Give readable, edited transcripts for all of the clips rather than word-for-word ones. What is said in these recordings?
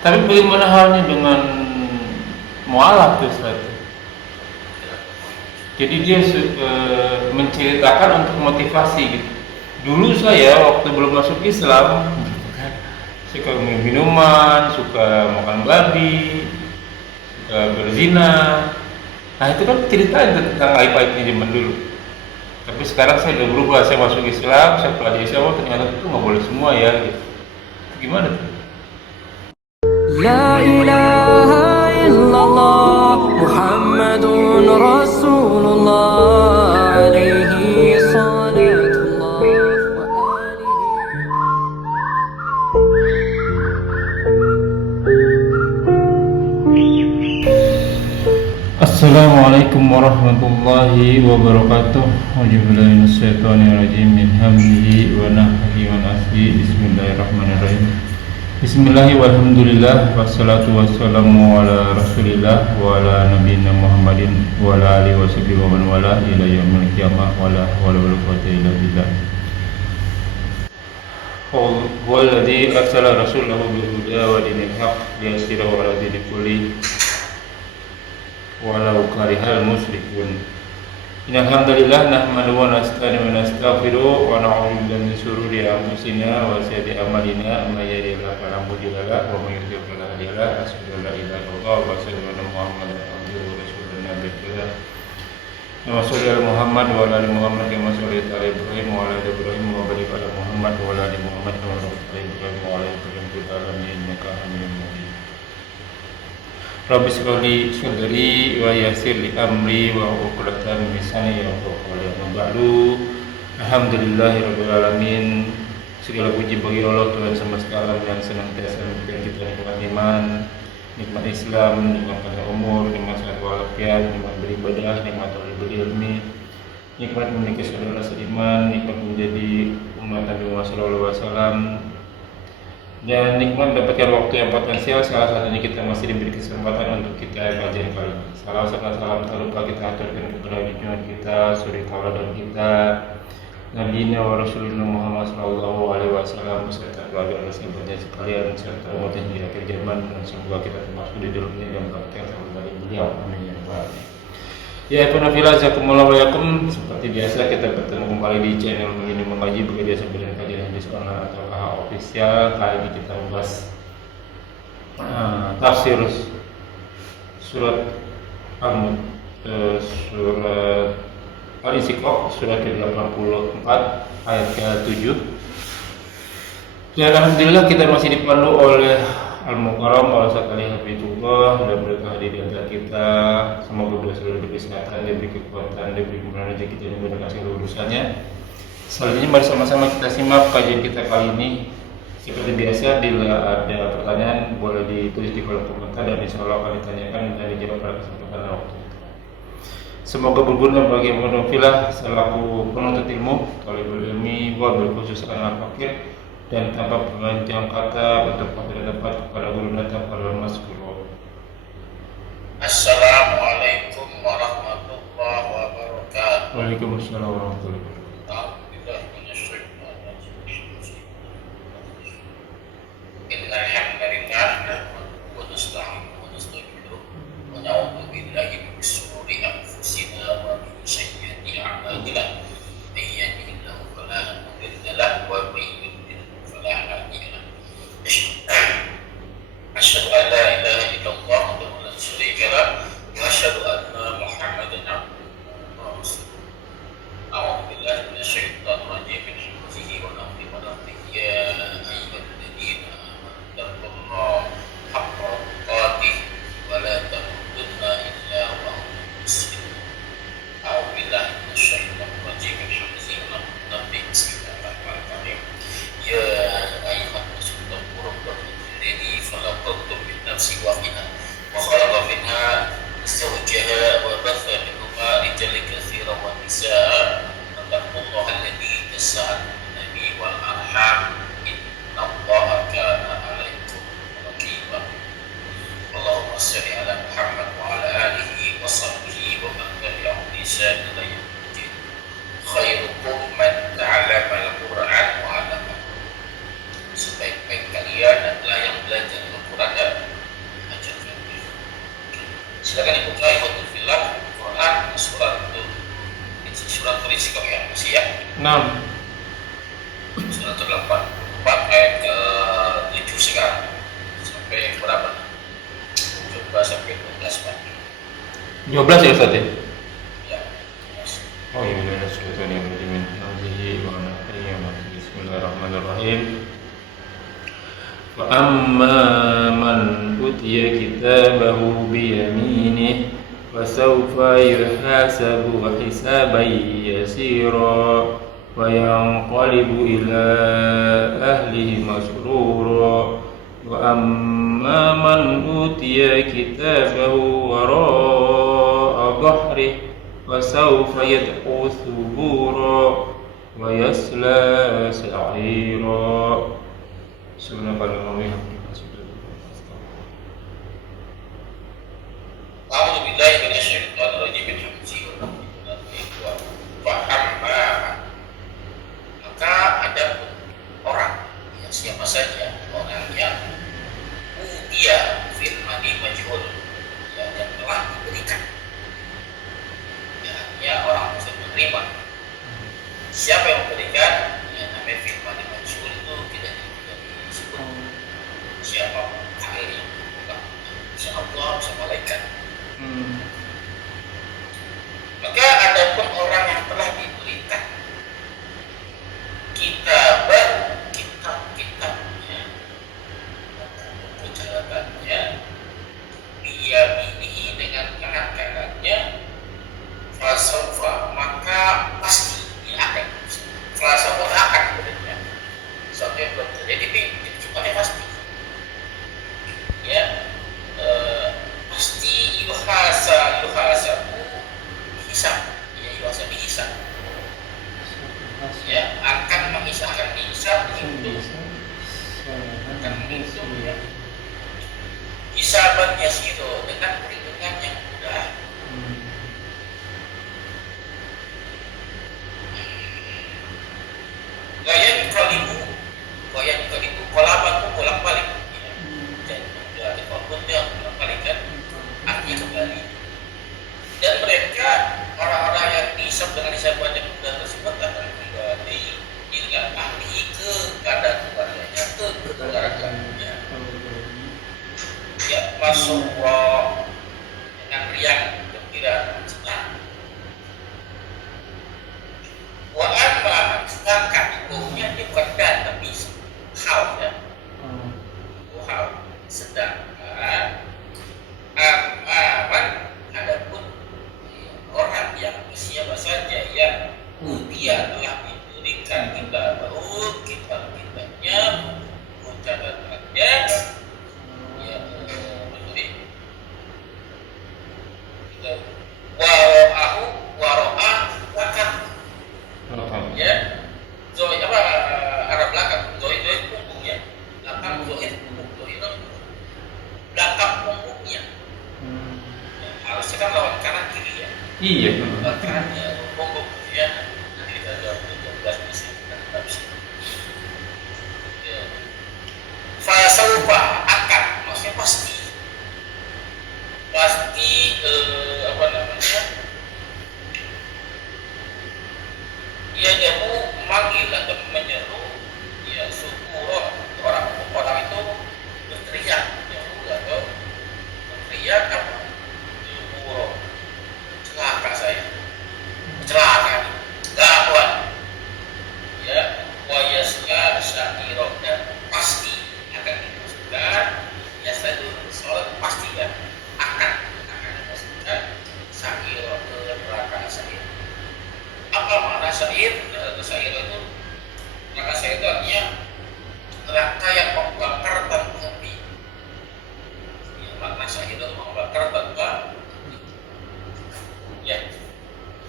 Tapi bagaimana halnya dengan mualaf tuh Ustaz? Jadi dia menceritakan untuk motivasi gitu. Dulu saya waktu belum masuk Islam, gitu kan, suka minum minuman, suka makan babi, suka berzina. Nah itu kan ceritain tentang aib-aibnya zaman dulu. Tapi sekarang saya udah berubah, saya masuk Islam, saya pelajari Islam, oh ternyata itu nggak boleh semua ya gitu. Gimana tuh? لا إله إلا الله محمد رسول الله عليه صلاة الله وآله. Assalamualaikum warahmatullahi wabarakatuh. Auzubillahi minasyaitonirrajim. Min hamzihi wa nafthihi wa nafthihi. Bismillahirrahmanirrahim. Bismillahi walhamdulillah wassalatu wassalamu ala rasulillah wa ala nabiyina Muhammadin wa ala alihi washabihi wa man wala ila yaumil qiyamah wa la hawla wa la quwwata illa billah. Huwallazi arsala rasulahu bil huda wa dinil haqq liyudhhirahu ala dini kulli walau karihal musyrikun. Innal hamdalillah nahmaduhu wa nasta'inu wa nastaghfiruh wa na'udzu billahi min shururi anfusina wa sayyiati a'malina may yahdihillahu fala mudilla lahu wa may yudlil fala hadiya lahu. Asyhadu an la ilaha illallah wa asyhadu anna Muhammadan abduhu wa rasuluhu. Wa sholli ala Muhammad wa ala ali Muhammad kama shallaita ala Ibrahim wa ala ali Ibrahim wa barik ala Muhammad wa ala ali Muhammad kama barakta ala Ibrahim wa ala ali Ibrahim fil alamin innaka Hamidum Majid. Rabbi shrah li sadri wa yassir li amri wa uqdatan min lisani yafqahu qawli. Amma ba'du. Alhamdulillahirabbil alamin. Segala puji bagi Allah Tuhan semesta alam yang senantiasa memberikan kita nikmat iman, nikmat Islam, nikmat pada umur, nikmat sehat walafiat, nikmat beribadah, nikmat berilmi, nikmat memiliki saudara seiman, nikmat menjadi umat Nabi Muhammad SAW, dan nikmat mendapatkan waktu yang potensial. Salah satunya kita masih diberi kesempatan untuk kita kajian kali ini. Salam tak lupa kita aturkan kepada junjungan kita, suri tauladan kita, Nabi wa Rasulullah Muhammad sallallahu alaihi wasallam beserta keluarga dan sahabatnya sekalian serta umat yang di akhir zaman, dan semoga kita termasuk di dalamnya dan berkat dari beliau. Amin ya rabbal alamin. Ya penafilah jazakumullah wa yakum. Seperti biasa kita bertemu kembali di channel ini mengaji bekerja sebelum kajian hadis online atau KH official. Kali ini kita membahas tafsir surat surat Al-Insyiqaq surat ke-84 ayat ke-7. Dan alhamdulillah kita masih dipandu oleh Al-Mukarram Al-Ustaz Ali Hafizullah dan berkah di antara kita. Semoga beliau selalu diberi kesehatan, diberi kekuatan, diberi kemudahan rezeki dan dimudahkan segala urusannya. Selanjutnya mari sama-sama kita simak kajian kita kali ini. Seperti biasa, bila ada pertanyaan boleh ditulis di kolom komentar dan insyaallah akan ditanyakan dan dijawab pada kesempatan waktu. Semoga berguna bagi penufilah selaku penuntut ilmu, talibul ilmi, wabil khusus anak fakir, dan tanpa panjang kata untuk tidak dapat kepada guru datang pada maskur. Assalamualaikum warahmatullahi wabarakatuh. Waalaikumsalam warahmatullahi wabarakatuh. A'udzubillahi minasyaitonir rajim. Innal hamdalillah nahmaduhu wa nasta'inuhu wa nastaghfiruh wa na'udzu billahi min shururi anfusina wa min sayyiati a'malina. May yahdihillahu fala mudilla lahu wa may yudlil fala hadiya lahu. Asyhadu an la ilaha illallah wa la syarika lahu wa asyhadu anna Muhammadan abduhu wa rasuluh. A'udzu billahi minasyaitonir rajim. Min hamzihi wa nafthihi wa nafthihi. Ya ayyuhalladzina amanu taqullaha haqqa tuqatih wa la tamutunna illa wa antum muslimun. A'udzu billahi minasyaitonir rajim. Min hamzihi wa nafthihi. Bismillahirrahmanirrahim. Ya ayyuhannasu taqu rabbakum alladzi khalaqakum min nafsin wahidah wa khalaqa minha zawjaha wa batha minhuma rijalan katsiran wa nisaa. Wattaqullaha alladzi tasaaluna bihi wal arham innallaha kana 'alaikum raqiba. Allahumma shalli ala Muhammad wa ala alihi wa sahbihi wa man tabi'ahum bi ihsan ila yaumil din. Khairukum man ta'allama al-Qur'an wa 'allamahu. Sebaik-baik kalian adalah yang belajar Al-Quran dan Silakan dibuka Ikhwatul Fillah Quran surat berisi kok ya, masih ya. 6. Surat 4 ayat ke 7 sekarang sampai berapa? Coba sampai 12 Pak. 12 ya Ustaz ya? Ya. Oh iya, benar sekali yang berjimin. Bismillahirrahmanirrahim. Wa amma man utiya kitabahu biyaminih wa sawfa yuhasabu hisaban yasira wa yanqalibu ila ahlihi masrura wa amma man utiya kitabahu wara'a dhahrihi wa sawfa yad'u thubura wa yasla sa'ira. Subhanallahumma A'udzu billahi minasyaitonir rajim. Maka ada orang, ya, siapa saja orang yang dia firmani majhul, ya, yang telah diberikan, ya orang bisa menerima. Siapa yang memberikan? Ya, namanya firmani majhul itu tidak disebut siapa akhirnya, bisa Allah, bisa malaikat. Maka ada pun orang yang telah diberikan kitab-kitabnya, catatannya, dia ini dengan tangan kanannya, falsafah, maka pasti dia akan falsafah akan berikutnya sesuatu yang belum terjadi, tapi sifatnya pasti, ya, pasti yuhasabu hisab, ya, yuhasabu hisab, ya, akan mengisahkan hisab itu, akan menghitung, ya, hisaban yasiru, dengan perhitungan yang mudah. Gaya kalibu kolaban bolak-balik, ya, dan walaupun dia bolak-balik kan artinya kembali. Dan mereka orang-orang yang dihisab dengan hisaban yang mudah tersebut akan kembali dengan ahli kepada keluarganya, ke keluarganya, ya, masuk dengan riang gembira senang. Wa amma, sedangkan hukumnya ini bukan dan tapi hal, ya, hal. Sedangkan aman adapun orang yang siapa saja yang dia telah diberikan kitabnya, catatannya, ya, waro'ah belakang, ya, zoy apa arah belakang, zoy punggung, ya, belakang zoy belakang punggungnya, ya, harusnya kan lawan kanan kiri, ya. Iya. Lawan kanan, ya, punggung, ya, nanti kita jawab 12 bisa kita bisa. Ya. Fasaufa akan, maksudnya pasti apa namanya, ia demo memanggil atau menyeru, ya, syukur orang itu berteriak, menyeru atau berteriak apa, syukur, celaka saya, celaka, gawat, ya, wayasla syakiro, dan pasti akan dimasukkan, ya, itu soal pasti, ya, akan dimasukkan syakiro ke neraka syakir. Apa makna syair? Syair itu, maka syair itu artinya neraka yang membakar tanpa api. Ya, makna syair itu membakar tanpa api. Ya.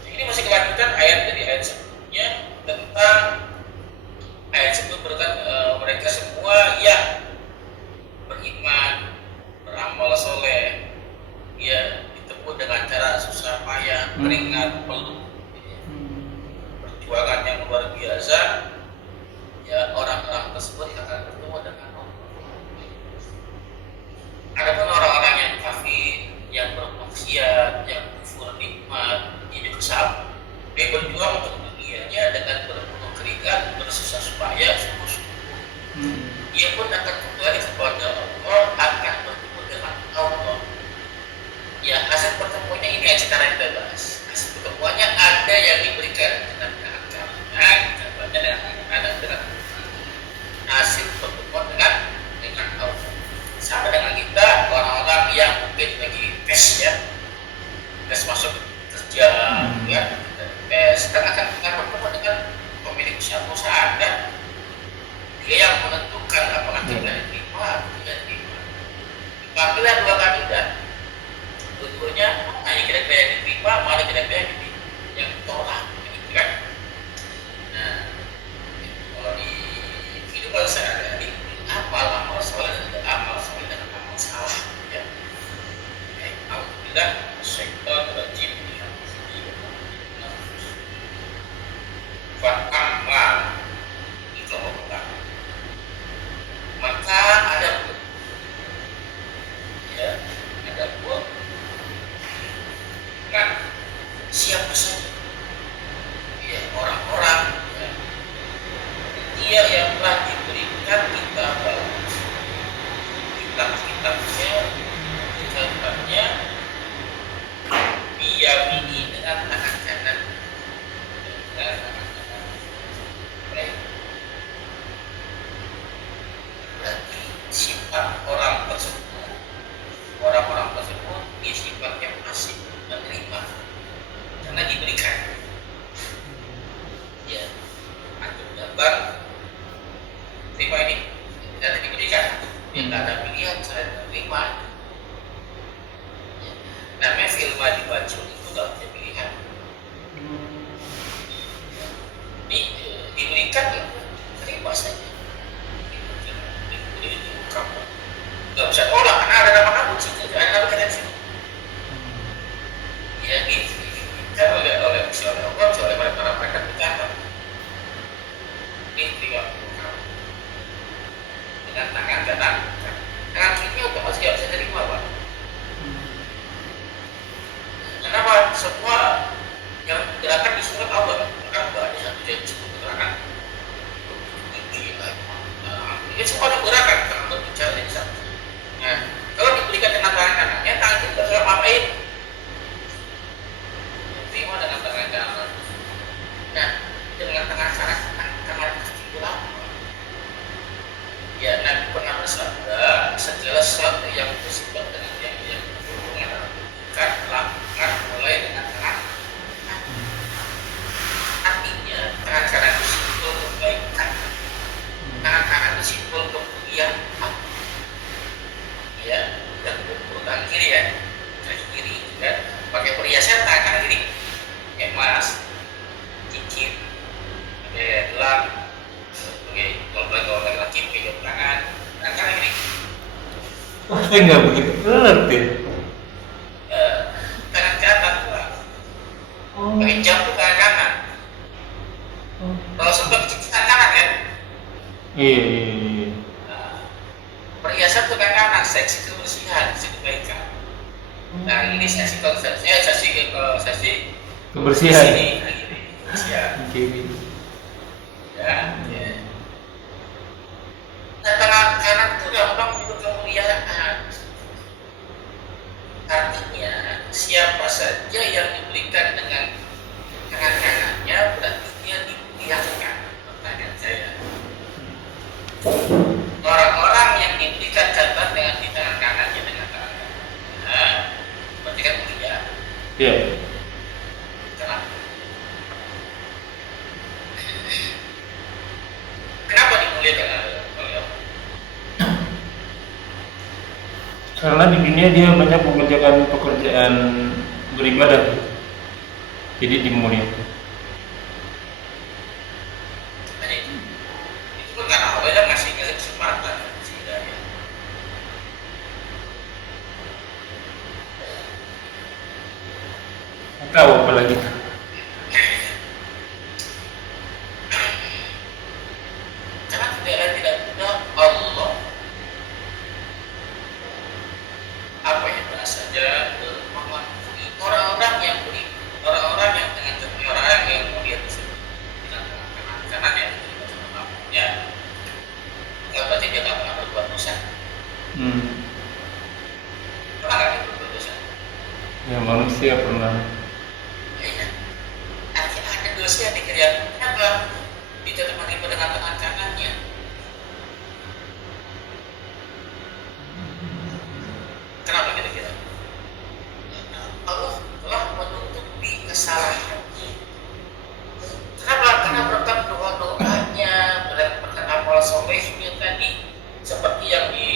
Ini masih kelanjutan ayat dari ayat sebelumnya tentang ayat sebelum mereka semua yang beriman, beramal soleh, ya, ditempuh dengan cara susah payah, keringat, peluh, perjuangan yang luar biasa, ya, orang-orang tersebut akan bertemu dengan Allah. Adapun orang-orang yang kafir, yang bermaksiat Pakai dua kandidat. Dua-duanya hanya kira-kira yang diterima, malah kira-kira yang ditolak, gitu kan? Nah, kalau di kehidupan sehari-hari amal soleh dan amal salah, ya. Alhamdulillah, syaitan rajim fa'amal itu Allah. Maka ada pun, ya, ada pun. Nah, siapa saja, ya, orang-orang, ya, dia yang telah diberikan kitab-kitabnya diyamini dengan tangan kanan. Baik. Berarti sifat orang-orang tersebut dia sifatnya masih menerima karena diberikan. Ya, antum gambar terima ini karena diberikan. Tidak ada pilihan selain menerima. Ya. Namanya filma dibaca itu tidak punya pilihan. Diberikan ya terima saja. Kamu nggak bisa tolak karena ada nama kamu situ, ada nama kita di situ. Ya gitu. Kan oleh Allah, oleh para mereka berkata, ini terima kamu dengan tangan kanan. Tangan kiri otomatis nggak bisa terima, Pak. Kenapa? Semua yang gerakan di surat Allah kan ada satu yang disebut gerakan. Ini semua ada gerakan untuk bicara di sana. Nah, kalau diberikan dengan tangan kanannya, tangan kiri bisa ngapain? Terima dengan tangan kanan. Nah, dengan tangan kanan kaki apa? Ya, Nabi pernah bersabda, segala sesuatu yang bersifat dengan yang berhubungan dengan bukan lakukan mulai dengan tangan. Artinya tangan kanan itu simbol kebaikan, tangan kanan itu simbol kemuliaan, ya, dan tangan kiri ya, kaki kiri kan, pakai perhiasan tangan kanan kiri, emas, cincin, gelang, kalau laki-laki pegang tangan kanan kiri. Wah, saya nggak begitu ngerti. Tangan kanan pula, pakai jam tuh tangan kanan. Kalau sempat tangan kanan kan? Iya. Perhiasan tuh tangan kanan, seksi kebersihan, seksi kebaikan. Nah ini seksi Kebersihan. Ini kebersihan. Kiri. Ya. Nah tangan kanan itu gampang untuk kemuliaan. Artinya siapa saja yang diberikan dengan tangan kanannya berarti dia dimuliakan. Pertanyaan saya. Orang-orang yang diberikan catatan dengan di tangan kanannya dengan tangan kanan, berarti kan mulia. Iya. Kenapa? Kenapa dimuliakan oleh Allah? Karena di dunia dia banyak mengerjakan pekerjaan beribadah, jadi dimuliakan. Itu kan karena Allah yang ngasih kesempatan sehingga ya. Tahu apa lagi? Karena tidak mudah Allah apa yang saja mengampuni orang-orang yang dengan orang yang kemudian tersebut dengan kanan yang diterima sama kamunya, nggak berarti dia nggak pernah berbuat dosa. Pernah nggak dia berbuat dosa? Ya manusia pernah. Iya. Artinya ada dosa yang dikerjakan. Kenapa? Dia tetap menerima dengan tangan kanannya. Kenapa kira-kira? Allah telah menutupi kesalahannya. Kenapa? Karena berkat doa-doanya, berkat amal solehnya tadi, seperti yang di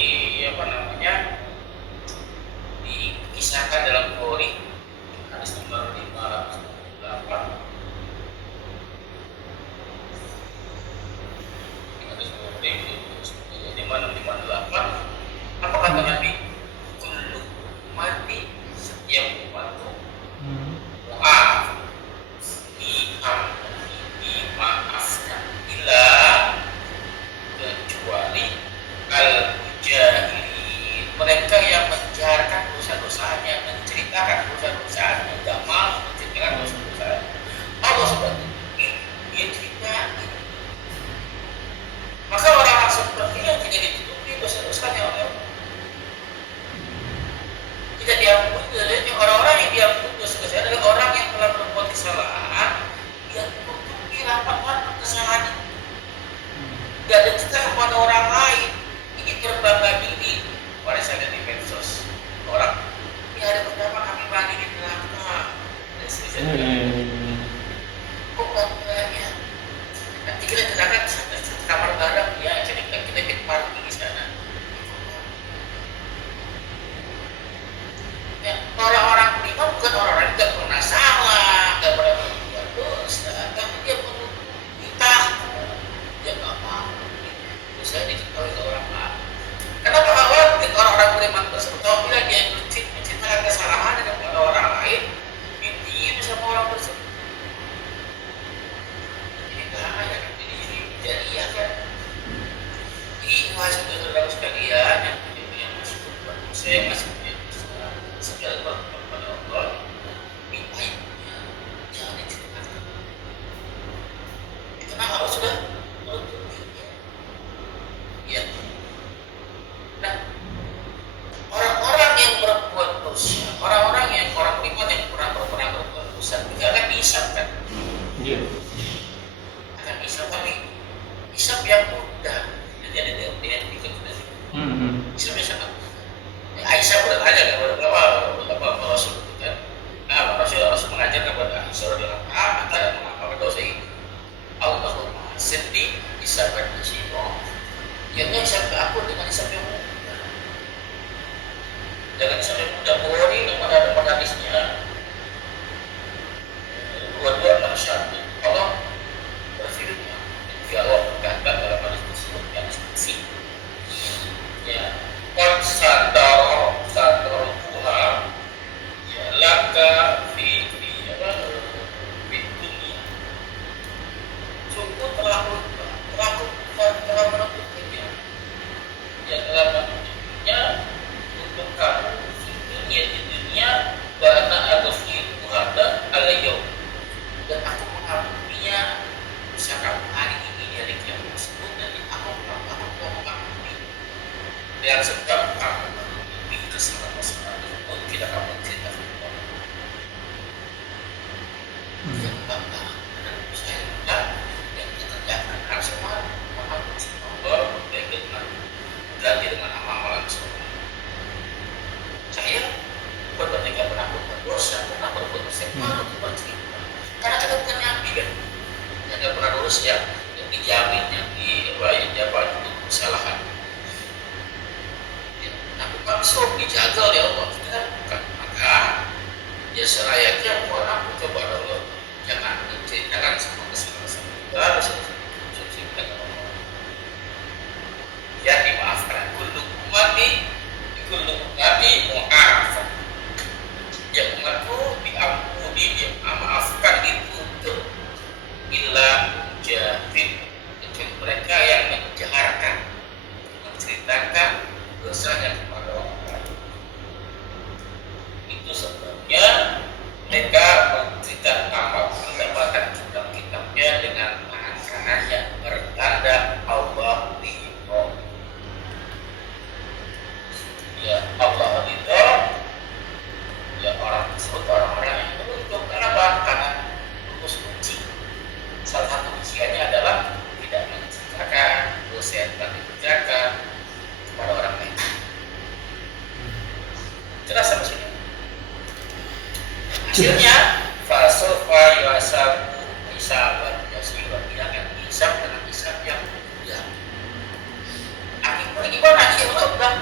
bertanya kepada Rasul kan, Rasul mengajar kepada Rasul dalam antara mengamalkan dosa itu. Allahumma sedih isabat nasibah. Yang hisab aku dengan hisab yang mudah. Dengan hisab yang mudah. Bukhari nomor hadisnya 2261. Allah berfirman, ya Allah berkata dalam hadis tersebut yang saksi. Ya, qad sadara Tuhan ya laka fi dunia. Sungguh telah menentukannya yang telah menentukannya untuk kamu di dunia bana atau fi muhada alayyaum, dan aku mengampuninya misalkan hari ini dari kiamat tersebut, dan aku mengampuni dan sebab kamu menutupi kesalahan-kesalahan tersebut tidak kamu ceritakan kepada yang bangga dan saya yang dikerjakan harus mengampuni Allah baik dengan ganti dengan amalan soleh. Saya ketika pernah berbuat dosa, pernah berbuat dosa, malu bercerita karena kita bukan nabi kan, yang pernah dosa yang dijamin yang dijabat untuk kesalahan. Aku langsung dijaga oleh Allah, kita kan bukan. Maka ya selayaknya mohon ampun kepada Allah, jangan menceritakan semua kesalahan kita harus menceritakan Allah. Ya dimaafkan kullu ummati mu'afan. Ya umatku diampuni, dimaafkan itu untuk illa jahil, kecuali mereka yang menjaharkan, menceritakan dosanya kepada orang lain. Itu sebabnya mereka menceritakan amal mendapatkan kitab-kitabnya dengan tangan kanan yang bertanda Allah ridho. Ya Allah ridho, ya orang tersebut orang-orang yang beruntung. Kenapa? Karena lulus uji. Salah satu ujiannya adalah tidak menceritakan dosa yang telah dikerjakan kepada orang lain. Jelas sampai sini. Hasilnya fasofa yasabu hisaban yasira, dia akan hisab dengan hisab yang mudah. Akibatnya gimana? Ya Allah bilang,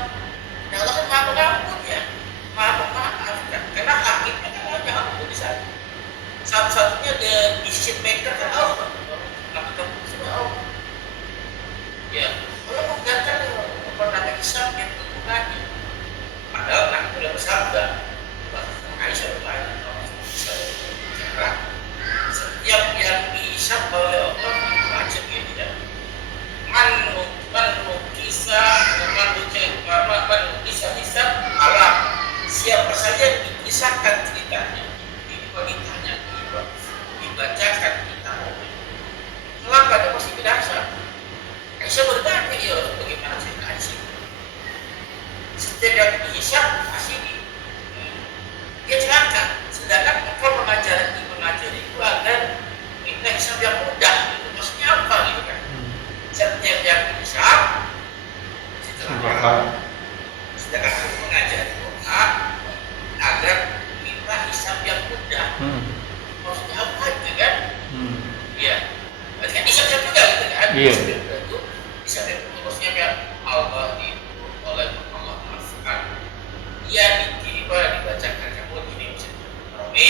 ya Allah kan maha pengampun ya, maha pemaafkan. Karena hakimnya kan hanya ampun di sana. Satu-satunya the decision maker kan Allah. Lakukan sudah Allah. Ya, Allah menggantikan kepada hisab yang tentukannya. Padahal Nabi sudah bersabda, Aisyah bertanya, setiap yang dihisab oleh Allah wajib ya tidak. Kisah hisab alam. Siapa saja yang dikisahkan ceritanya, ditanya, dibacakan kitabnya, maka dia pasti binasa. Aisyah bertanya, ya bagaimana cerita Aisyah? Setiap yang dihisab pasti dia celaka. Sedangkan engkau mengajari itu agar minta hisab yang mudah. Itu maksudnya apa gitu kan? Setiap yang dihisab setelah sedangkan aku mengajari doa agar minta hisab yang mudah. Maksudnya apa gitu kan? Iya. Berarti kan hisab juga gitu kan? Iya. Itu hisab yang mudah. Maksudnya kan Allah itu oleh Allah maafkan. Ia dibacakan kamu gini misalnya. Romi,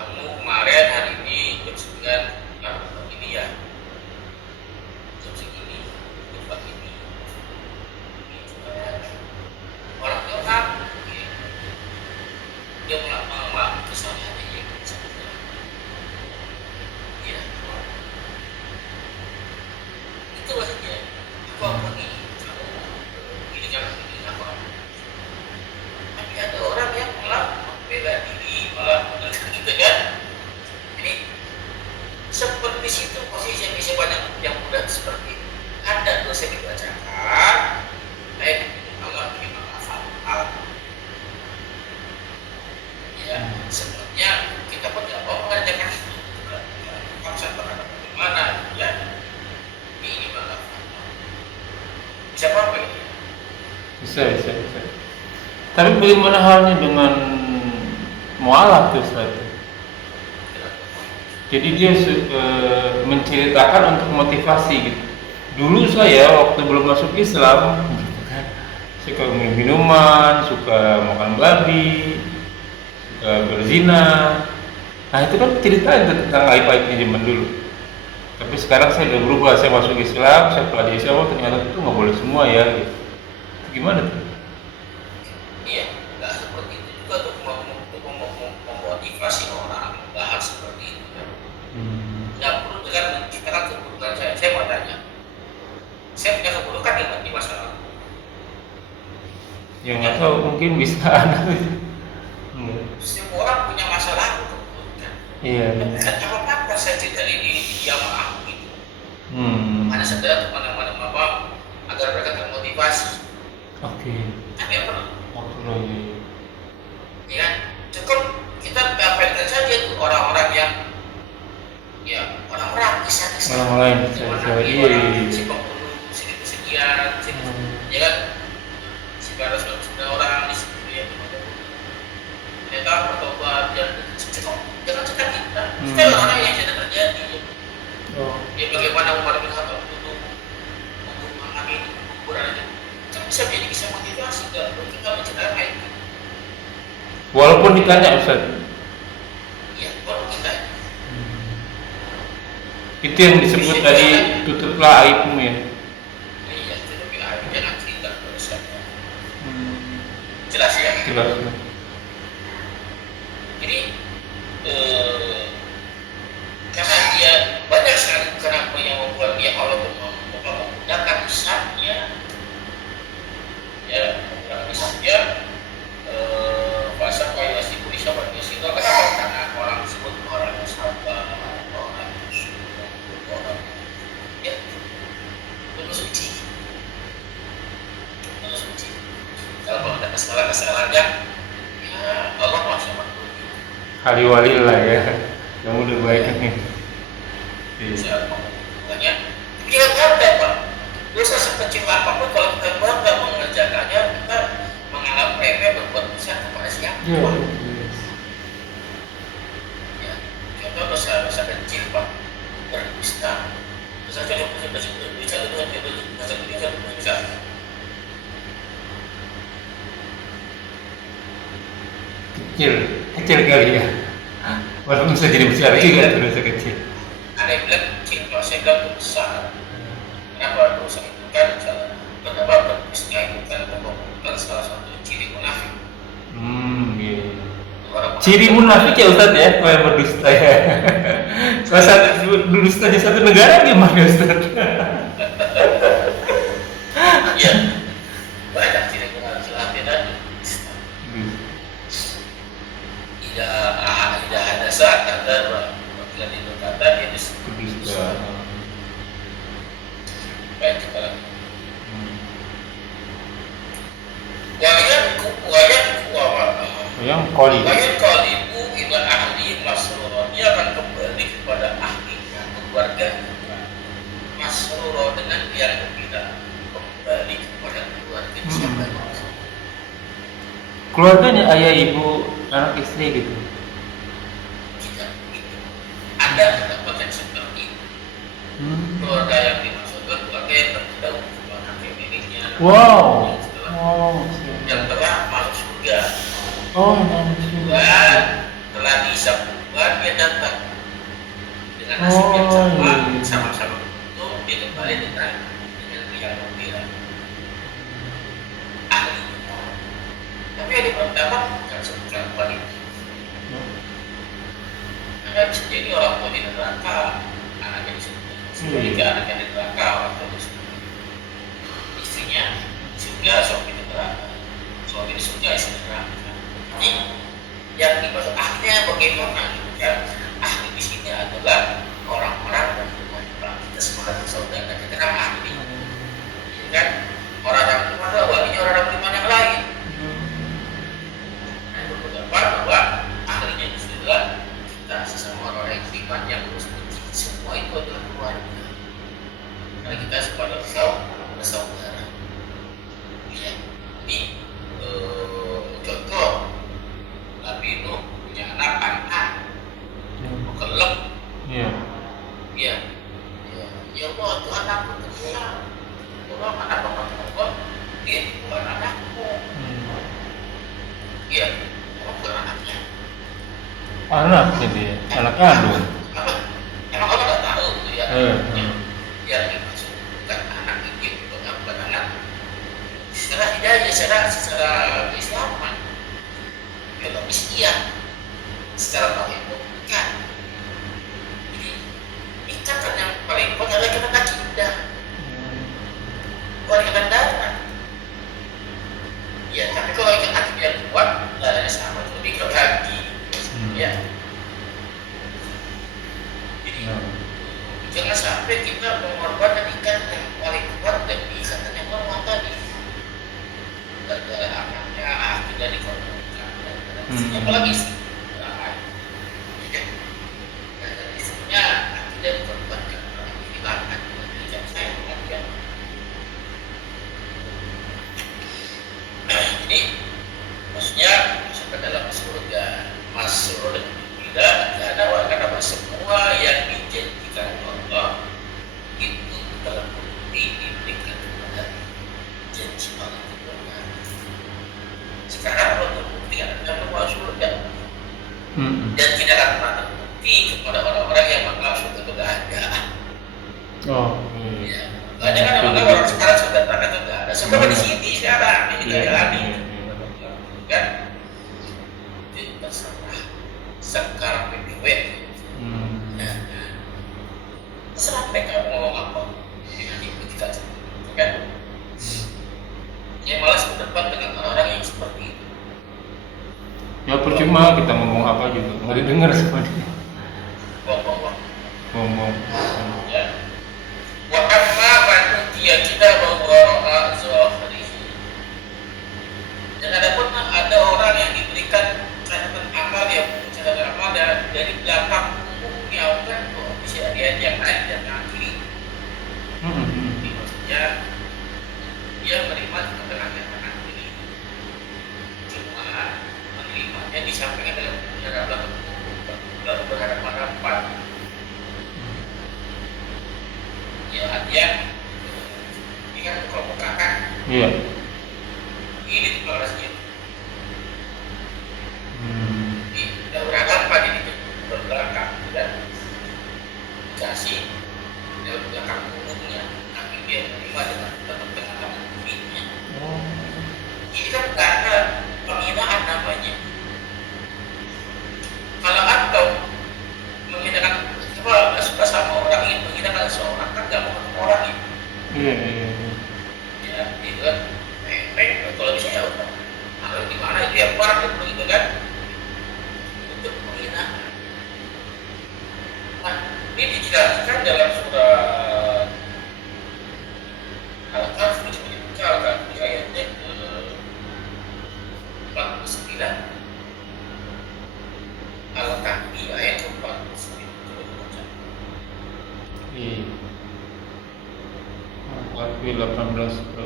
kamu kemarin hari ini jam 9 ini ya. Jam segini, jam pagi ini. Orang tua kamu, dia mengalami kesalahan yang iya. Itu maksudnya. Aku ini, kamu ini jangan begini apa? Tapi ada orang yang malah membela diri, malah menentang gitu kan. Ini seperti situ posisi yang bisa banyak yang mudah seperti itu. Ada dosa dibacakan, Allah terima maaf. Ya, sebenarnya kita pun tidak mau mengajarkan itu. Paksa terhadap bagaimana, ya. Ini maaf. Bisa apa ini? Bisa. Tapi bagaimana halnya dengan mualaf tuh Ustaz? Jadi dia menceritakan untuk motivasi gitu. Dulu saya waktu belum masuk Islam suka minum minuman, suka makan babi, suka berzina. Nah itu kan ceritanya tentang aib-aibnya zaman dulu. Tapi sekarang saya udah berubah, saya masuk Islam, saya pelajari Islam, oh, ternyata itu nggak boleh semua ya. Gitu. Gimana tuh? Iya, nggak seperti itu juga untuk memotivasi orang bahas seperti itu. Nggak perlu dengan menciptakan keburukan saya mau tanya. Saya punya keburukan di masa lalu. Yang nggak tahu mungkin bisa ada. Semua orang punya masa lalu keburukan. Iya. Apa saya cerita ini jamaah gitu. Mana saudara mana apa agar mereka termotivasi. Oke. Tapi apa? Oke. Ya kan? Cukup kita dapatkan saja tuh orang-orang yang ya orang-orang kisah-kisah Orang lain orang si pembunuh sekian ya kan 999 orang di situ ya ternyata bertobat dan jangan cakap kita orang yang sudah terjadi ya bagaimana Umar bin Khattab untuk mengamini kuburan itu kan bisa jadi kisah motivasi kan kita menceritakan itu Walaupun ditanya Ustaz. iya walaupun ditanya Itu yang disebut tadi tutuplah aibmu ya. iya tetapi jangan cerita pada siapa jelas ya Jelas. jadi karena dia banyak sekali kenapa yang membuat dia Allah menggunakan lisannya ya menggunakan lisannya bahasa kaya sibu isabat sehingga kenapa karena orang disebut orang yang sabar orang yang syukur orang ya penuh suci kalau ada kesalahan-kesalahannya ya Allah masih mengampuni Haliwalillah ya. Kamu udah baik nih. makanya kita bangga Pak dosa sekecil apapun kalau kita bangga mengerjakannya kita menganggap remeh berbuat dosa kepada siapa ya contoh dosa kecil Pak berdusta dosa kecil bisa Kecil kali ya. Walaupun bisa jadi besar juga tuh dosa kecil. ada yang bilang kecil kalau saya bilang besar kenapa dosa itu kan kenapa berdusta itu kan bukan salah satu ciri munafik Iya. Ciri munafik ya Ustaz ya, kalau yang berdusta ya. Salah satu berdusta di satu negara gimana Ustaz? iya banyak ciri munafik dan tidak ada saat ada apabila dia berkata dia disebut Berdusta. baik kita Yang koli. Wayan kalibu ila ahli masruro dia akan kembali kepada ahlinya keluarganya masruro dengan yang gembira kembali kepada keluarga siapa Keluarganya ayah ibu anak istri gitu. tidak begitu ada mendapatkan seperti itu keluarga yang dimaksudkan keluarga yang terdahulu keluarga miliknya Wow. yang telah masuk surga Iya. telah disambungkan dia datang dengan nasib yang sama sama-sama itu dia kembali dengan yang gembira ahli tapi yang pertama bukan sebuah kembali karena bisa jadi orang tua di neraka anaknya disebut jika anaknya di neraka orang tua disebut istrinya surga suami di neraka suami di surga istri di neraka ini yang dimaksud ahlinya bagaimana kan ahli di sini adalah orang-orang yang bermanfaat kita semangat saudara kita kan ahli ya kan orang yang beriman walinya orang yang beriman yang lain nah berpendapat bahwa ahlinya itu adalah kita sesama orang yang beriman yang semua itu adalah keluarga karena kita sebagai saudara ya ini Anak jadi anak kandung. Apa? Emang kamu nggak tahu tuh ya? Hmm. Yang dimaksudkan anak itu bukan anak secara hidayah, secara keislaman, biologis iya, secara batin bukan. Jadi ikatan yang paling kuat adalah ikatan akidah, bukan ikatan darah. Ya, tapi kalau ikatan akidah kuat, darahnya sama, lebih ke kaki, ya. Jadi jangan sampai kita mengorbankan ikatan yang paling kuat dan ikatan yang lemah tadi. Gara-gara anaknya akidah dikorbankan, apalagi istrinya, istrinya akidah dikorbankan, hilangkan pendidikan saya ya. Jadi maksudnya sampai dalam surga masuk tidak ada semua yang dijanjikan Allah itu terbukti diberikan kepada janji Allah itu. Sekarang belum terbukti ada masuk surga dan tidak akan pernah terbukti kepada orang-orang yang menganggap surga itu tidak ada. Oh. Ya. Banyak kan menganggap orang sekarang surga neraka itu tidak ada. Surga di sini sekarang ini kita jalani. Kan? Itu terserah. Sekarang PPW. Ya. Terserah mereka mau ngomong apa. Nanti kita kan? Ya malas berdebat dengan orang-orang yang seperti itu. Ya percuma kita ngomong apa juga nggak didengar sama dia. Ngomong. Ya. Wa amma man utiya kitabahu wara'a zahrihi. Dan adapun ada orang yang diberikan catatan amal dari belakang punggungnya, kan bisa dia yang naik dan kaki. Maksudnya dia menerima catatan tangan kiri. Cuma menerimanya disampaikan dalam belakang punggung, lalu berhadapan-hadapan. Ya artinya ini kan kelompok kakak. Iya. Ini deklarasinya. Udah berhadapan ini berbelakang dan kasih dalam belakang punggungnya, tapi dia menerima dengan tengah punggungnya. Ini kan karena penghinaan namanya. Kalau atau menghinakan apa suka sama orang ini, menghinakan seorang kan nggak mau ketemu orang ini. Iya. Ya itu kan. Kalau bisa ya udah. Kalau di mana itu yang parah begitu kan? Untuk penghinaan. Nah, ini dijelaskan dalam surat Al-Kahfi di ayatnya ke-49. Al-Kahfi ayat ke-49. Iya. Al-Kahfi 18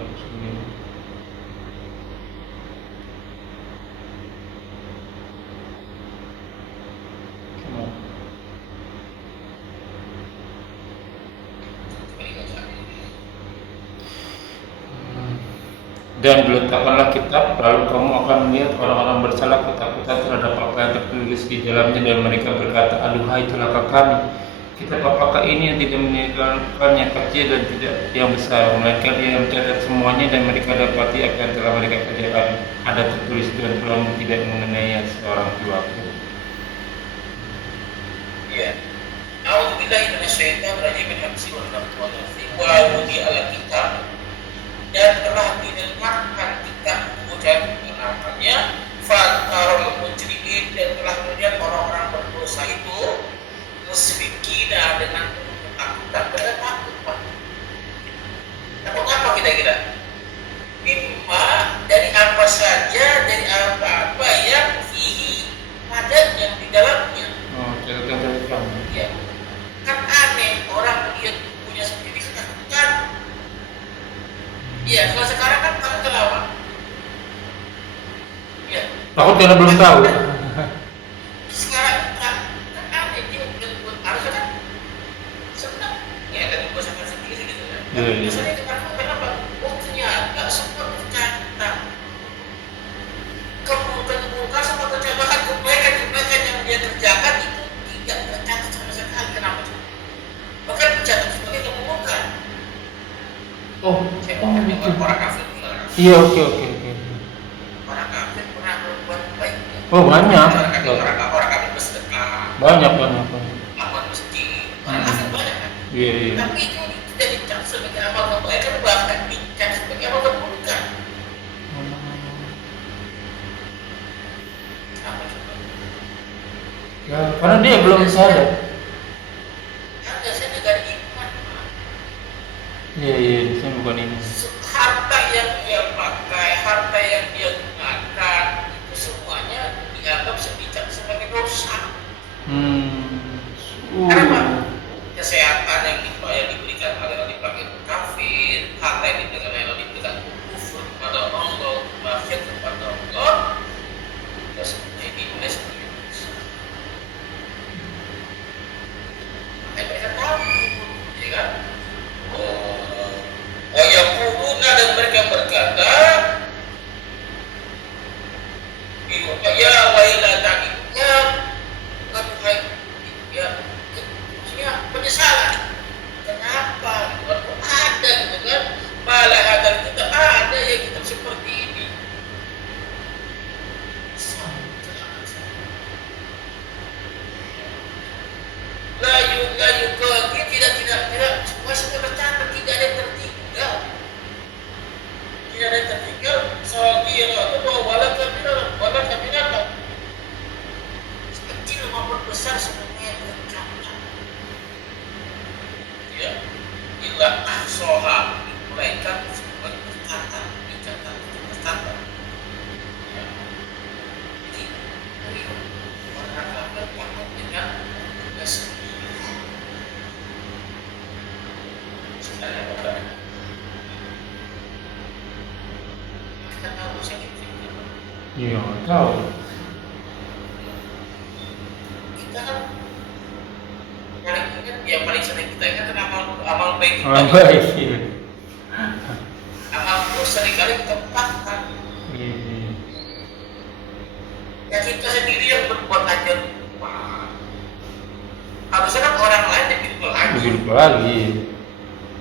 dan diletakkanlah kitab, lalu kamu akan melihat orang-orang bersalah ketakutan terhadap apa yang tertulis di dalamnya, dan mereka berkata, aduhai celaka kami, kitab apakah ini yang tidak meninggalkan yang kecil dan tidak yang besar, melainkan dia yang mencatat semuanya, dan mereka dapati apa yang telah mereka kerjakan ada tertulis dan belum tidak mengenai seorang jua pun. Ya. A'udzubillahi minasyaitonir rajim. Bismillahirrahmanirrahim. Wa wudi ala kitab, dan telah didengarkan kita ucapan namanya fatarul mujrimin, dan telah melihat orang-orang berdosa itu musyrikina dengan ketakutan. Benar takut Pak. Takut apa kira-kira? Mimma, dari apa saja, dari apa-apa yang fihi, ada yang di dalamnya. Oh, catatan. Ya. Kan aneh orang dia punya sendiri ketakutan. Iya, kalau sekarang kan takut kelawar. Iya. Takut karena belum tahu. Sekarang kan aneh dia harusnya kan senang. Ya kan gue sendiri gitu kan. Iya. Biasanya ketakutan kenapa? Oh ternyata semua tercatat. Kemungkinan sama kecelakaan kebaikan yang dia kerjakan Iya, oke, oke, oke. Orang kafir pernah berbuat baik. Oh, banyak. Orang kafir bersedekah, Banyak, banyak, banyak. bangun masjid, orang kafir banyak kan. Iya, iya. Tapi itu tidak dicap sebagai amal kebaikan, bahkan dicap sebagai amal keburukan. Apa coba? Ya, karena dia belum sadar. Kan biasanya negara iman, Pak. Iya, iya, saya bukan ini. Harta yang dia pakai, harta yang dia gunakan, itu semuanya dianggap sebagai dosa. Kenapa? Kesehatan yang diberikan adalah dipakai kafir, harta yang diberikan kufur kepada Allah, maksiat kepada Allah, terus dinilai sebagai dosa. Makanya mereka tahu, ya kan? Yaquluna, dan mereka berkata, ya wailana, ya aduhai, ya maksudnya penyesalan. Kenapa? Waktu ada gitu kan, malah ada kita ada ya kitab seperti ini. Layu ke tidak maksudnya bercanda, tidak ada yang tertinggal. Tidak ada yang tertinggal. Sagira itu wala kabinata. Kecil maupun besar semuanya tercatat. Ya, illa ahsoha, melainkan semua dicatat. Ya. Jadi orang kafir takut dengan tugas. Sebenarnya bukan. Kita tahu sakit itu. Iya, nggak tahu. Kita kan paling ingat, yang paling sering kita ingat kan amal baik kita. Orang baik, iya. Amal itu seringkali kita lupakan. Iya. Ya kita sendiri yang berbuat aja lupa. Harusnya kan orang lain yang lupa lagi. Lebih lupa lagi.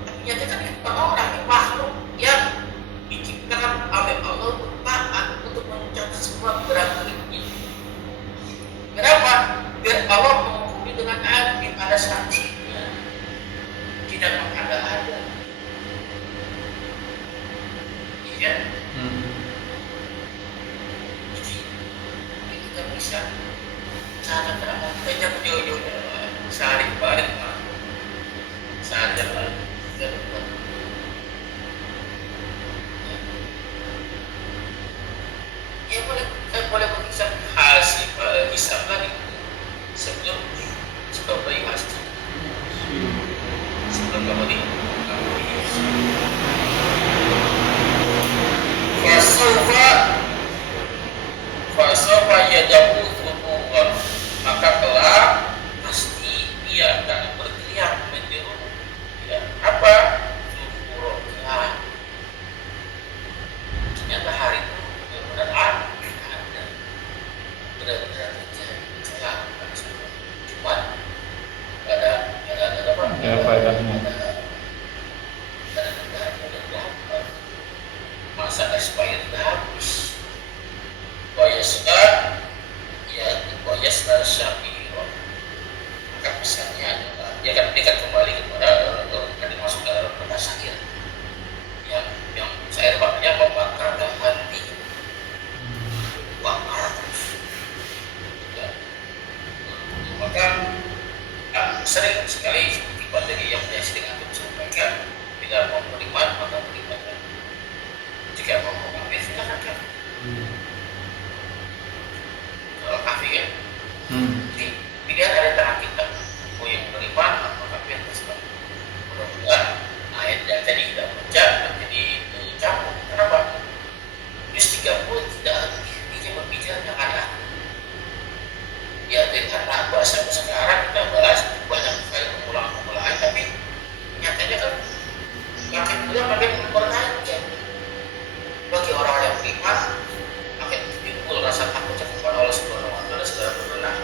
Tapi nyata kan kita orang yang makhluk yang diciptakan oleh Allah untuk taat, untuk mencatat semua gerak-geriknya. Kenapa? Biar Allah menghukumi dengan adil, ada sanksinya, tidak mengada-ada. Iya. Jadi kita bisa cara teramal kita jauh-jauhnya sehari balik sadar lah. Ya boleh menghisap hasil hisap lagi sebelum bayi hasil sebelum kamu di fasofa yadabu tubuh, maka kelak pasti dia akan berteriak menyeru, ya apa tubuh. Ternyata hari itu benar-benar ada, benar-benar terjadi. Cuma ada apa? Ya, faedahnya. Masa expired habis. Bayasna syafiro. Maka pesannya adalah dia kan kembali kepada dimasuk ke dalam kota syair. Yang syair maknanya membakar hati, bakar terus. Ya. Maka sering sekali seperti materi yang saya sering antum sampaikan, bila mau beriman maka beriman, jika mau kafir silakan kafir. Kalau kafir kan, jadi pilihan ada di tangan kita. Mau yang beriman atau kafir terserah. Mudah-mudahan ayat yang tadi kita baca menjadi campur. Kenapa? Juz 30 tidak hanya berbicara tentang anak. Ya dengan bahasa sekarang kita bahas banyak sekali pengulangan, tapi nyatanya kan makin mudah makin bertanya. Bagi orang yang beriman makin timbul rasa takut kepada Allah Subhanahu wa Ta'ala secara berbenah.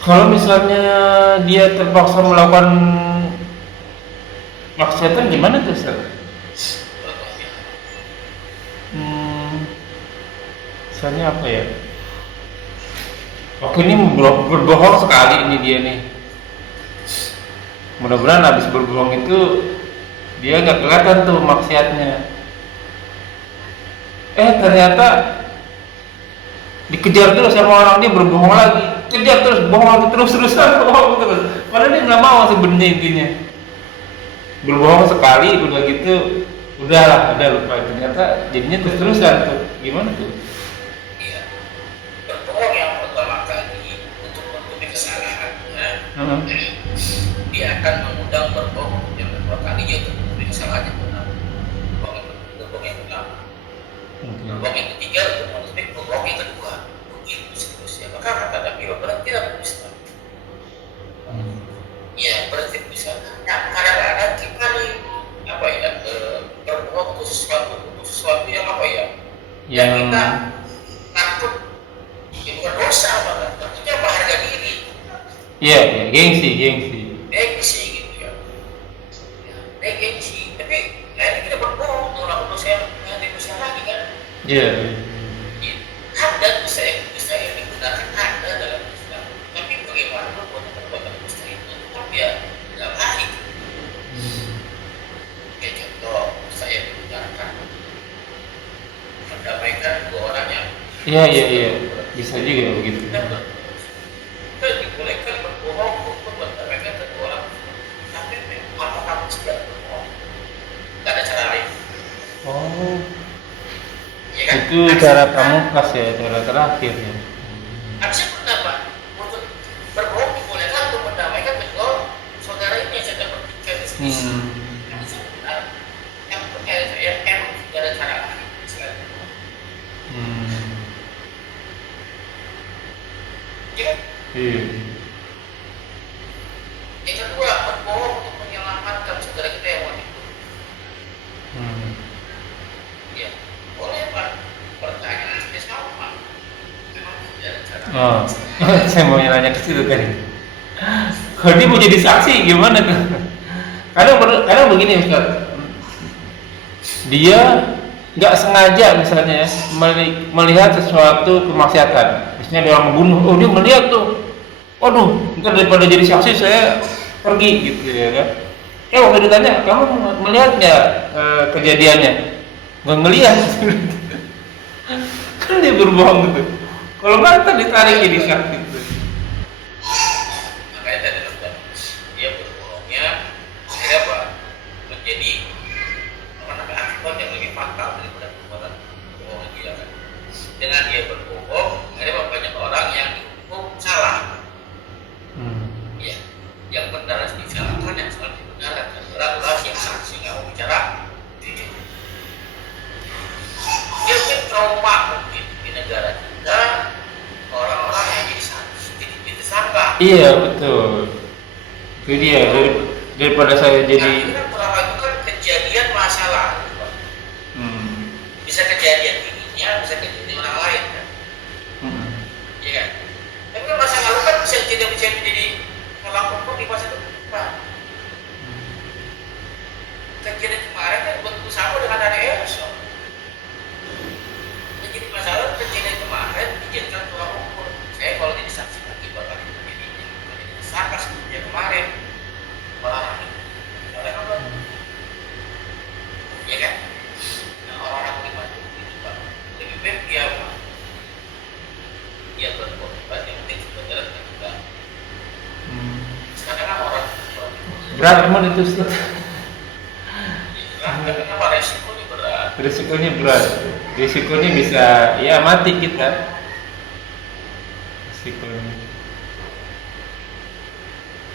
Kalau misalnya dia terpaksa melakukan maksiatan gimana tuh Ustaz? Contohnya, Hmm, misalnya apa ya? Oke, ini berbohong sekali ini dia nih. Mudah-mudahan habis berbohong itu dia nggak kelihatan tuh maksiatnya. Ternyata dikejar terus sama orang, dia berbohong lagi, kejar terus, bohong lagi, terus-terusan bohong terus. Padahal dia nggak mau sebenarnya intinya. Berbohong sekali udah gitu, udah lupa. Ternyata jadinya terus-terusan tuh. Gimana tuh? iya, berbohong yang pertama kali untuk menutupi kesalahannya, Hmm. dia akan mengundang berbohong yang kedua kalinya untuk menutupi kesalahannya benar. Berbohong yang pertama. Berbohong yang ketiga untuk menutupi berbohong yang kedua. Begitu seterusnya. Maka kata Nabi berarti tidak berdusta. Iya, berarti bisa. Nah, kadang-kadang kita nih apa ya, berbohong untuk sesuatu yang apa ya? Yang kita takut itu bukan dosa banget, tentunya apa, harga diri, Iya, gengsi. gengsi gitu ya. Gengsi, tapi akhirnya kita berbohong untuk melakukan dosa yang dosa lagi kan? Iya. Ya, ada dosa yang digunakan ada dalam Islam, tapi bagaimana perbuatan dosa itu tetap ya nggak baik. Kayak contoh dosa yang digunakan mendamaikan dua orang yang Iya. Bisa juga begitu. kita dibolehkan berbohong untuk mendamaikan kedua orang, tapi apakah kamu sudah berbohong? Gak ada cara lain, Oh, ya kan? itu cara pamungkas ya, cara terakhir ya. Harusnya kenapa? Untuk berbohong dibolehkan untuk mendamaikan kedua saudara ini yang sedang bertikai di sini. Harusnya benar. Yang percaya saya emang tidak ada cara lain selain itu. Ya kan? Iya. Yang kedua, berbohong untuk menyelamatkan saudara kita yang wanita. Ya, boleh Pak. Pertanyaan saya sama. Memang tidak ada cara. Oh, saya mau nanya ke situ tadi. Kalau dia mau jadi saksi gimana tuh? Kadang begini Ustaz. Dia nggak sengaja misalnya melihat sesuatu kemaksiatan. Misalnya ada orang membunuh, oh dia melihat tuh. Waduh, ntar daripada jadi saksi saya pergi gitu ya kan. Waktu ditanya, kamu melihat nggak kejadiannya? Nggak ngelihat. Kan dia berbohong gitu. Kalau nggak ntar ditarik jadi saksi. Makanya tadi dokter, dia berbohongnya akhirnya apa? Menjadi akibat yang lebih fatal daripada perbuatan bohong dia kan. Dengan dia berbohong, akhirnya banyak orang yang dihukum salah. Ya, yang benar harus disalahkan, yang salah dibenarkan. Adalah yang saksi nggak mau bicara. Dia mungkin trauma mungkin di negara kita, orang-orang yang jadi saksi, jadi tersangka. Iya betul. Itu dia daripada saya jadi. Karena trauma itu kan kejadian masa lalu, Pak. Bisa kejadian dirinya, bisa kejadian orang lain kan. Iya kan? Tapi kan masa lalu kan bisa menjadi melakukan di masa depan. Kejadian kemarin kan bentuk sama dengan hari esok. Jadi masalah kejadian kemarin dijadikan tolak ukur. Saya kalau jadi saksi lagi bakal terjadi sangka seperti yang kemarin. Malah oleh apa? Ya kan? Nah, orang-orang beriman itu Pak, lebih baik dia apa? Dia berkorban yang penting sebenarnya juga. Sekarang kan orang Berat emang itu Ustaz. kenapa resikonya berat? Risikonya berat. Risikonya bisa ya mati kita. Risikonya.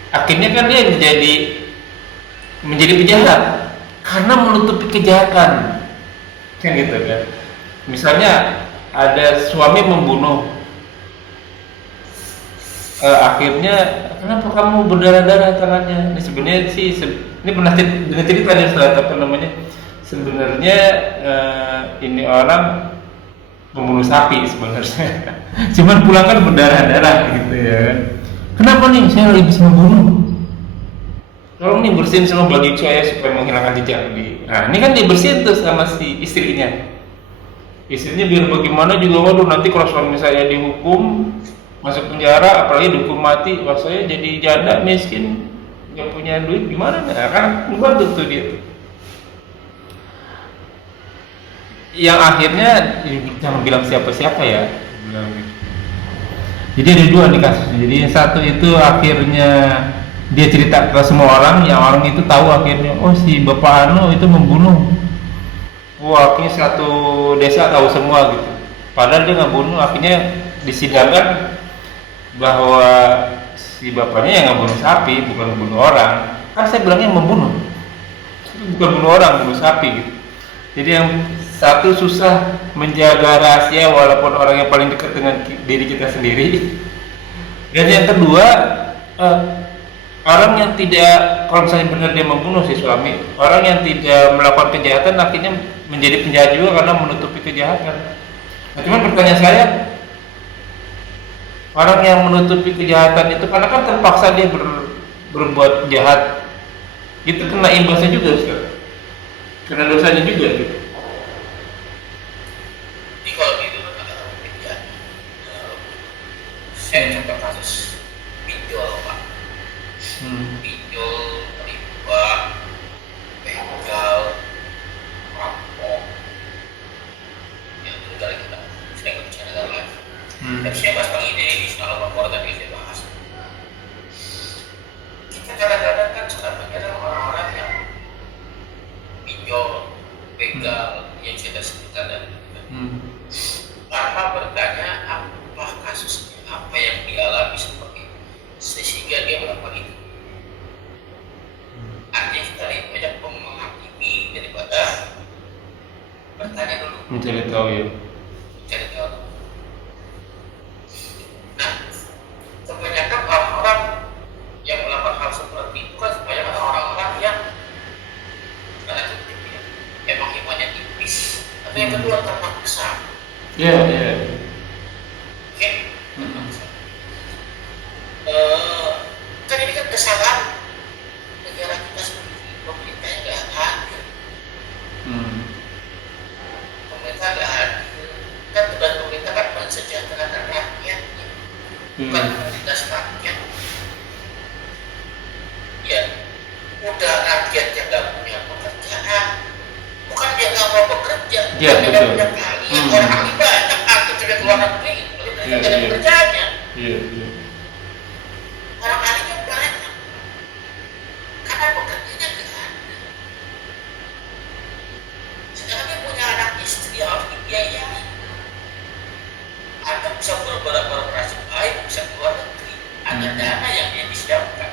Akhirnya kan dia menjadi penjahat karena menutupi kejahatan. Kan gitu kan. Misalnya ada suami membunuh, akhirnya kenapa kamu berdarah-darah tangannya? Ini sebenarnya sih ini pernah dengar cerita nih Ustaz, apa namanya? Sebenarnya ini orang membunuh sapi sebenarnya. Cuman pulang kan berdarah-darah gitu ya kan. Kenapa nih? Saya lagi bisa membunuh. Tolong nih bersihin semua baju saya supaya menghilangkan jejak. Nah, ini kan dibersihin tuh sama si istrinya. Istrinya biar bagaimana juga, waduh nanti kalau suami saya dihukum masuk penjara, apalagi dihukum mati, wah saya jadi janda miskin, nggak punya duit gimana? Nah, kan membantu tuh dia tuh. Yang akhirnya jangan bilang siapa-siapa ya. Jadi ada dua nih kasusnya. Jadi yang satu itu akhirnya dia cerita ke semua orang, yang orang itu tahu akhirnya, oh si Bapak Anu itu membunuh. Wah, akhirnya satu desa tahu semua gitu. Padahal dia nggak bunuh, akhirnya disidangkan bahwa si bapaknya yang nggak bunuh sapi, bukan bunuh orang. Kan saya bilangnya membunuh, bukan bunuh orang, bunuh sapi gitu. Jadi yang satu susah menjaga rahasia walaupun orang yang paling dekat dengan diri kita sendiri. Dan yang kedua, orang yang tidak, kalau misalnya benar dia membunuh si suami, orang yang tidak melakukan kejahatan akhirnya menjadi penjahat juga karena menutupi kejahatan. Nah, cuman pertanyaan saya, orang yang menutupi kejahatan itu karena kan terpaksa dia berbuat jahat, itu kena imbasnya juga, Ustaz. Kena dosanya juga gitu. Jadi kalau gitu kata penjahat, saya contoh kasus pinjol Pak. Pinjol, riba, begal, rampok, yang itu dari kita. Saya nggak bicara lagi. Tapi saya bahas pagi ini di soal lapor tadi saya bahas. Kita kadang-kadang kan suka mengenal orang-orang yang pinjol, begal, yang saya sebutkan dan tanpa bertanya apa kasusnya, apa yang dialami seperti itu, sehingga dia melakukan itu. Artinya kita lebih banyak menghakimi daripada bertanya dulu. Mencari tahu ya. Mencari tahu. Nah, kebanyakan orang-orang yang melakukan hal seperti itu kan kebanyakan orang-orang yang emang imannya tipis, atau yang kedua terpaksa. Iya, iya. Oke. Kan ini kan kesalahan negara kita sendiri, pemerintahnya nggak hadir. Pemerintah nggak hadir. Kan tugas pemerintah kan mensejahterakan rakyatnya, bukan menindas rakyat. Ya, udah rakyat yang nggak punya pekerjaan, bukan dia nggak mau bekerja, Ya, bukan dia nggak betul. punya ahli, orang ahli banyak, aktif sudah keluar negeri, mereka Ya, tidak ada ya. pekerjaannya. Iya, iya. Orang ahlinya banyak, karena pekerjaannya nggak ada. Sedangkan dia punya anak istri yang harus dibiayai. Anda bisa beroperasi baik, bisa keluar negeri, ada dana yang dia disiapkan.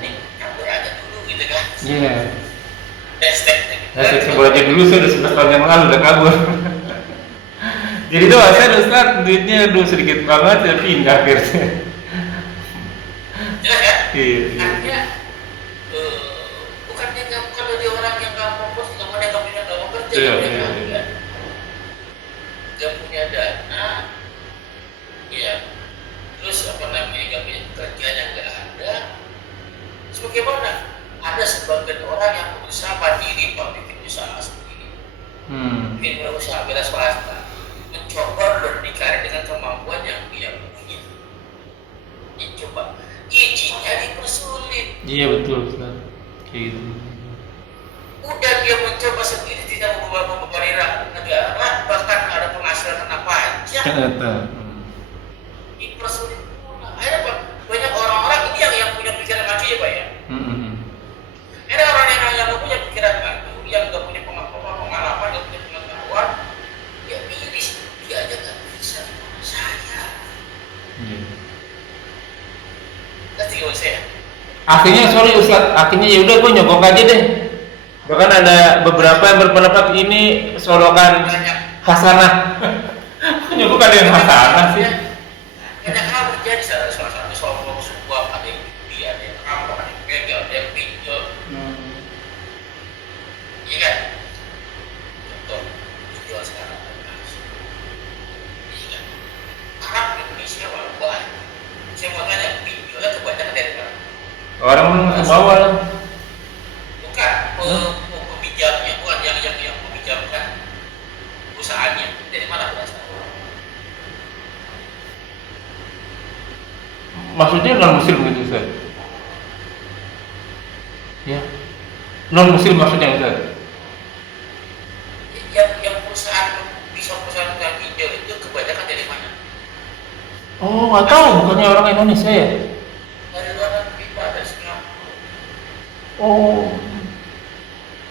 Ini kabur aja dulu gitu kan. Iya. Hashtag. Saya sebut aja dulu, saya udah 11 tahun yang lalu udah kabur. Jadi tuh saya Ustaz duitnya sedikit banget, saya pindah akhirnya. Jelas kan? Iya. Artinya bukannya kalau dia orang yang nggak fokus, kemudian nggak mau kerja, Iya, dia iya, iya. nggak punya dana, ya. Terus apa namanya, nggak punya pekerjaan yang nggak ada. Sebagaimana ada sebagian orang yang berusaha mandiri, Pak, bikin usaha sendiri, bikin usaha bela swasta, mencoba berdikari dengan kemampuan yang dia punya. Dicoba, izinnya dipersulit. Iya betul Ustaz. Kayak gitu. Udah dia mencoba sendiri, tidak membebani negara, bahkan ada penghasilan kena pajak, Ternyata. dipersulit pula. Akhirnya Pak, banyak orang-orang ini yang punya pikiran maju ya Pak ya. Ada orang yang nggak punya pikiran maju, yang nggak punya pengalaman, nggak punya pengetahuan, dia miris, dia aja nggak bisa saya. Nanti gak saya. Akhirnya sorry Ustaz, akhirnya ya udah gue nyogok aja deh. Bahkan ada beberapa yang berpendapat ini sorokan Banyak. hasanah. Nyogok ada yang hasanah sih. Banyak hal terjadi salah satu sombong, sebuah, ada yang judi, ada yang rampok, ada yang begal, ada yang pinjol. Iya kan? Contoh, pinjol sekarang. Iya kan? Arab Indonesia walaupun saya mau tanya, pinjolnya kebanyakan Orang menengah ke bawah lah. Bukan peminjamnya, bukan yang meminjamkan usahanya. Dari mana berasal? Maksudnya non muslim gitu Ustaz? Ya. Non muslim maksudnya Ustaz? Yang perusahaan yang pinjol itu kebanyakan dari mana? Oh, nggak tahu, bukannya orang Indonesia ya? Dari luar negeri, Pak, dari Singapura. Oh,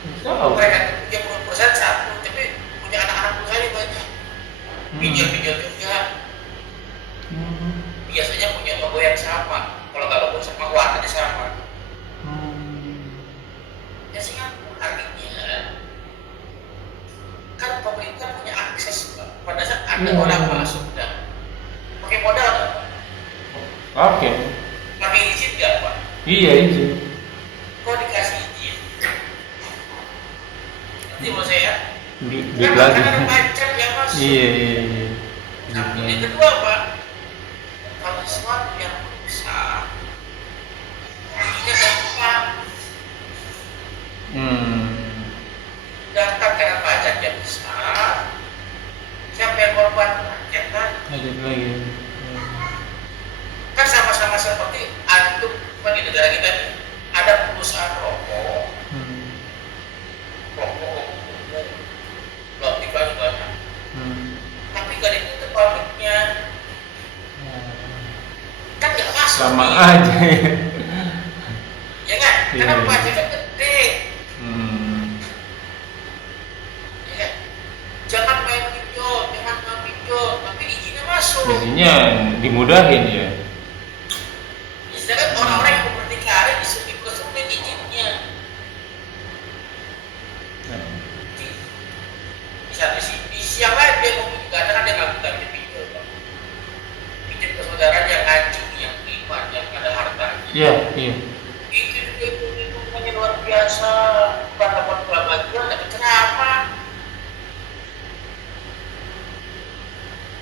nggak tahu. Mereka punya perusahaan satu, tapi punya anak-anak perusahaan banyak. Pinjol juga. Biasanya punya logo yang sama. Kalau nggak logo sama, warnanya sama. Ya Singapura artinya kan pemerintah punya akses, Pak. Pada saat ada orang masuk dan pakai modal nggak, Pak? Oke. Pakai izin nggak, Pak? Iya, izin. Kok dikasih izin? Nanti mau saya Duit lagi. kan ada pajak yang masuk. Iya. Nah, yang kedua, Pak, kalau sesuatu yang besar, artinya gampang. Daftar kena pajak yang besar. Siapa yang korban pajak kan? Pajak lagi. Kan sama-sama seperti antum di negara kita nih, ada perusahaan rokok, belum dibagi banyak. Tapi gak ditutup pabriknya, kan nggak masuk. Sama nih. aja ya. Ya kan? Karena Iya. pajaknya gede. Ya kan? Jangan main pinjol, tapi izinnya masuk. Jadinya dimudahin ya. Sedangkan orang-orang yang berdikari disuruh kesulitan izinnya. Di sisi yang lain dia mau dikatakan dia nggak bisa pinjol, Pak. Pinjam ke saudara yang ngaji, yang beriman, yang ada hartanya. Iya. Itu hitungannya luar biasa. Bukan dapat bantuan, dapat ceramah.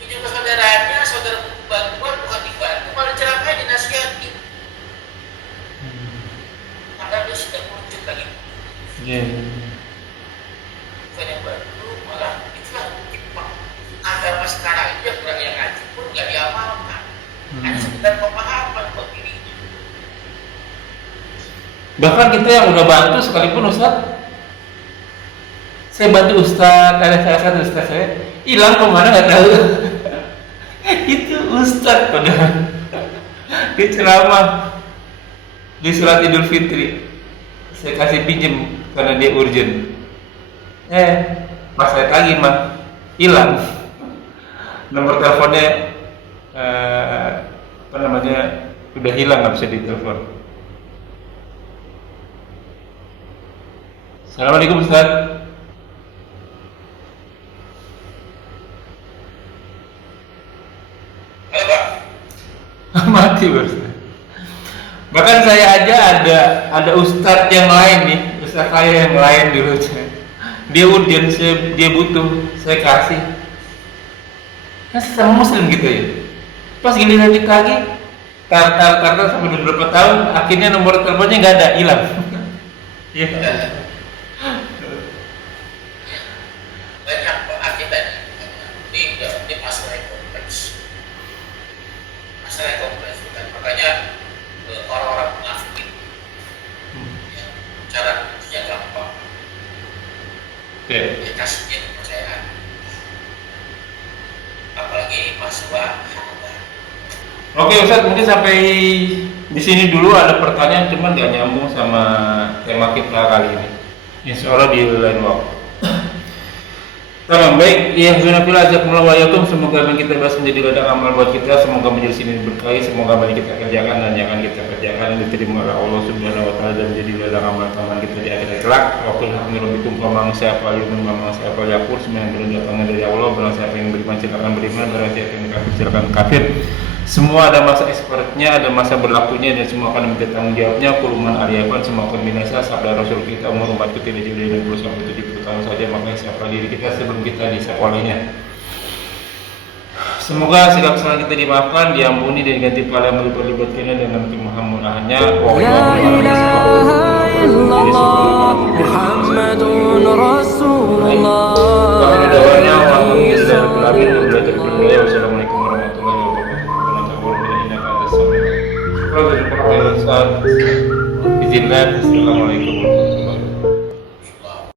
Pinjam ke saudaranya, saudara butuh bantuan, bukan dibantu, malah ceramahnya dinasihati. Maka dia sudah muncul lagi. Iya. Bukan yang bantu, malah itulah agama sekarang itu yang ngaji pun nggak diamalkan. Hanya sekedar pemahaman buat dirinya. Bahkan kita yang udah bantu sekalipun Ustaz, saya bantu Ustaz, ada salah satu Ustaz saya hilang kemana nggak tahu. Itu Ustaz padahal dia ceramah di sholat Idul Fitri, saya kasih pinjem karena dia urgent. Pas saya tagih mah hilang nomor teleponnya, udah hilang, nggak bisa ditelepon. Assalamualaikum Ustaz. Halo, Pak. Mati Ustaz. Bahkan saya aja ada Ustadz yang lain nih, Ustadz saya yang lain dulu. Dia urgent, dia butuh, saya kasih. Kan sama muslim gitu ya. Pas giliran ditagih, tar sampai beberapa tahun, akhirnya nomor teleponnya nggak ada, hilang. Iya. Banyak, Pak, akibatnya di masalah yang kompleks. Masalah yang kompleks, bukan. Makanya orang-orang munafik ya, cara kerja gampang. Ya kasih dia kepercayaan. Apalagi masalah harta. Oke Ustadz, mungkin sampai di sini dulu. Ada pertanyaan cuman nggak nyambung sama tema kita kali ini. Insya Allah di lain waktu. Tamam, baik. Ya, semoga apa yang kita bahas menjadi ladang amal buat kita. Semoga menjadi sini berkah. Semoga apa yang kita kerjakan dan yang akan kita kerjakan diterima oleh Allah Subhanahu Wa Taala dan menjadi ladang amal taman kita di akhirat kelak. Wakil hamdulillah pamang siapa yumun pamang siapa yakur, semua yang berdatangnya dari Allah. Barang siapa yang beriman silakan beriman, barang siapa yang kafir silakan kafir. Semua ada masa expertnya, ada masa berlakunya, dan semua akan diminta tanggung jawabnya. Kuluman aliyapan, semua akan binasa. Sabda Rasul kita, umur umat kita tidak jauh dari 60 sampai 70 tahun saja. Makanya siapa diri kita sebelum kita disapa olehnya. Semoga segala kesalahan kita dimaafkan, diampuni, dan diganti pahala yang melibat-libatkannya dengan kemurahannya. Hanya La ilaha illallah Muhammadun Rasulullah. Wassalamualaikum warahmatullahi wabarakatuh. Assalamualaikum.